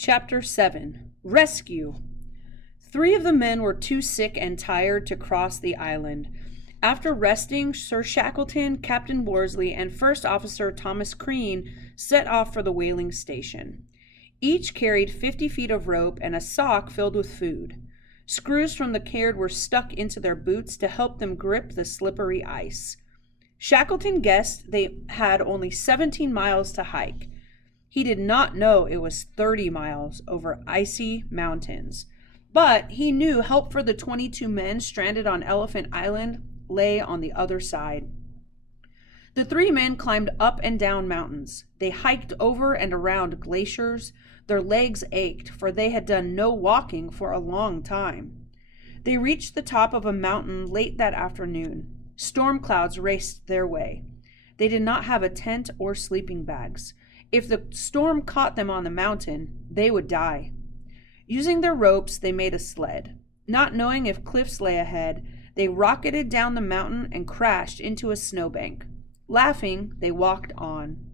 Chapter 7 Rescue. 3 of the men were too sick and tired to cross the island. After resting, Sir Shackleton, Captain Worsley, and First Officer Thomas Crean set off for the whaling station. Each carried 50 feet of rope and a sock filled with food. Screws from the caird were stuck into their boots to help them grip the slippery ice. Shackleton guessed they had only 17 miles to hike. He did not know it was 30 miles over icy mountains. But he knew help for the 22 men stranded on Elephant Island lay on the other side. The 3 men climbed up and down mountains. They hiked over and around glaciers. Their legs ached, for they had done no walking for a long time. They reached the top of a mountain late that afternoon. Storm clouds raced their way. They did not have a tent or sleeping bags. If the storm caught them on the mountain, they would die. Using their ropes, they made a sled. Not knowing if cliffs lay ahead, they rocketed down the mountain and crashed into a snowbank. Laughing, they walked on.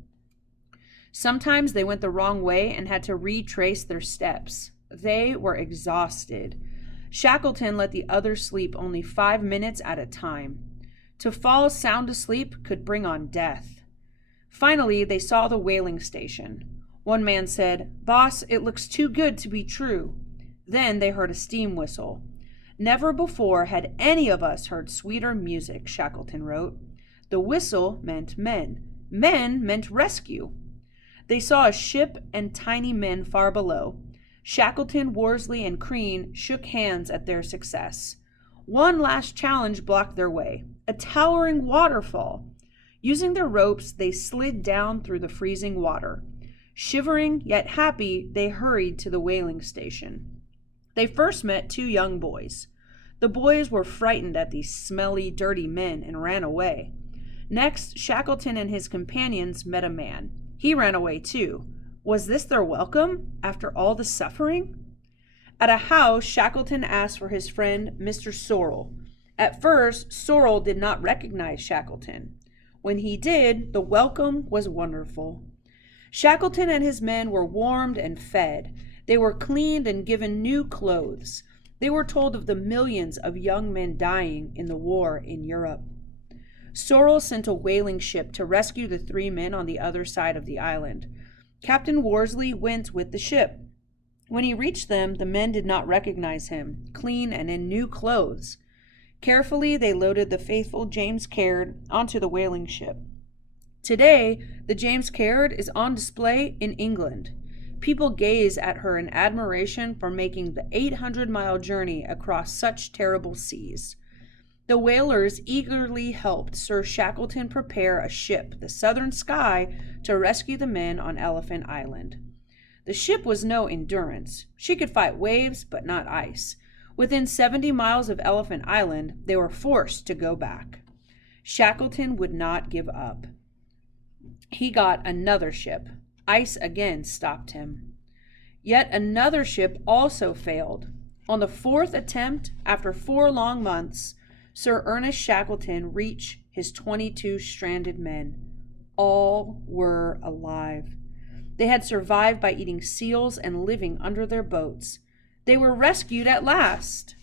Sometimes they went the wrong way and had to retrace their steps. They were exhausted. Shackleton let the others sleep only 5 minutes at a time. To fall sound asleep could bring on death. Finally, they saw the whaling station. One man said, "Boss, it looks too good to be true." Then they heard a steam whistle. "Never before had any of us heard sweeter music," Shackleton wrote. The whistle meant men. Men meant rescue. They saw a ship and tiny men far below. Shackleton, Worsley, and Crean shook hands at their success. One last challenge blocked their way, a towering waterfall. Using their ropes, they slid down through the freezing water. Shivering yet happy, they hurried to the whaling station. They first met 2 young boys. The boys were frightened at these smelly, dirty men and ran away. Next, Shackleton and his companions met a man. He ran away too. Was this their welcome after all the suffering? At a house, Shackleton asked for his friend, Mr. Sorrell. At first, Sorrell did not recognize Shackleton. When he did, the welcome was wonderful. Shackleton and his men were warmed and fed. They were cleaned and given new clothes. They were told of the millions of young men dying in the war in Europe. Sorrell sent a whaling ship to rescue the 3 men on the other side of the island. Captain Worsley went with the ship. When he reached them, the men did not recognize him, clean and in new clothes. Carefully, they loaded the faithful James Caird onto the whaling ship. Today, the James Caird is on display in England. People gaze at her in admiration for making the 800-mile journey across such terrible seas. The whalers eagerly helped Sir Shackleton prepare a ship, the Southern Sky, to rescue the men on Elephant Island. The ship was no Endurance. She could fight waves, but not ice. Within 70 miles of Elephant Island, they were forced to go back. Shackleton would not give up. He got another ship. Ice again stopped him. Yet another ship also failed. On the 4th attempt, after 4 long months, Sir Ernest Shackleton reached his 22 stranded men. All were alive. They had survived by eating seals and living under their boats. They were rescued at last.